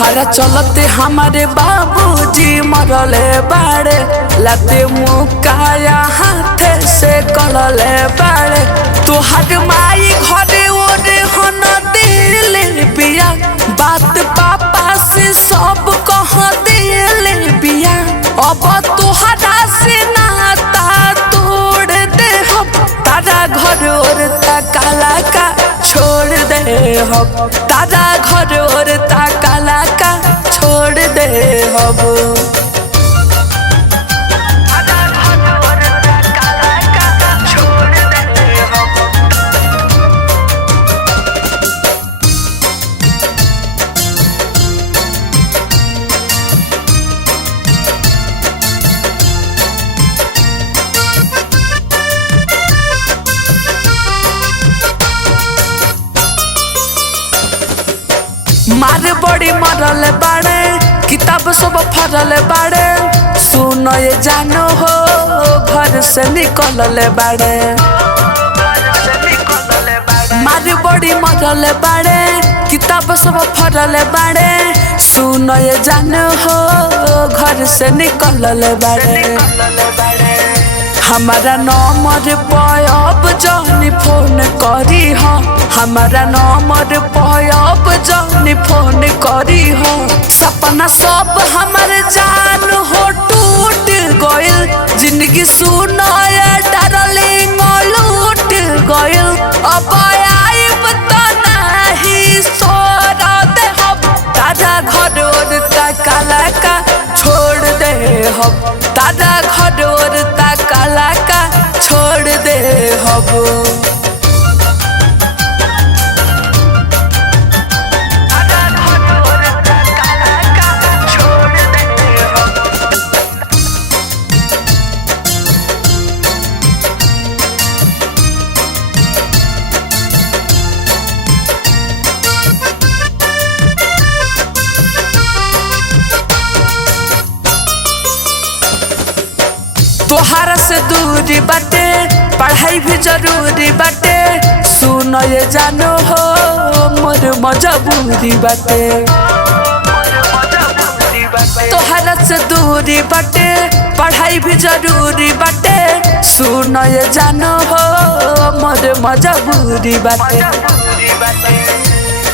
तोहरा चलते हमारे बाबूजी मरले बाड़े, लाते मुकाया हाथे से कलले बाड़े। तोहर माई घरे ओरे हन दिल बिया, बात पापा से सब कह दिल बिया। अब तोहरा से नाता तोड़ दे हम, तारा घर और काला का छोड़ दे हम, तारा घर और काला का छोड़ दे हम। मार बड़ी मरल बाड़े, किताब सब फरल बाड़े। सुन ये जानो हो घर से निकलल बाड़े, मार बड़ी मरल बाड़े, किताब सब फरल बाड़े। सुन ये जानो हो घर से निकलल बाड़े। हमारा नंबर पर अब जानी फोन करी हो, हमारा नंबर पर अब जानी फोन करी हो। सपना सब हमार जान हो टूट गइल, जिंदगी सुनाए डार्लिंग लूट गइल। अब आइब त नाही सोरा दे हम, तारा घर और काला का छोड़ दे हम, तारा घर और काला का छोड़ दे हम। तोहरा से दूरी बाटे, पढ़ाई भी जरूरी बाटे। सुन ये जानो हो मोर मजबूरी बाटे, तोहरा से दूरी बाटे, पढ़ाई भी जरूरी बाटे। सुन ये जानो हो मोर मजबूरी बाटे।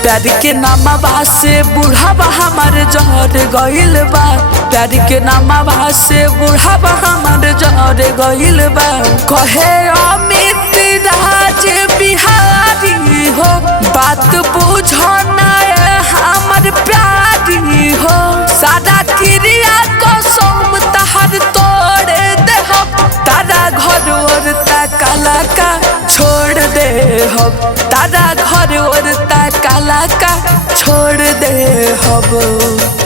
प्यार के नामा से बुढ़ावा हमार जहर गइल बा, प्यार के नामा से बुढ़ावा हमार जहर गइल बा। कहे अमित राज बिहारी हो, बात बुझना हमार प्यारी हो। सादा क्रिया कसम तहर तोड़ दे हम, तारा घर और काला का छोड़ दे हम, तारा घर और काला का छोड़ दे हम।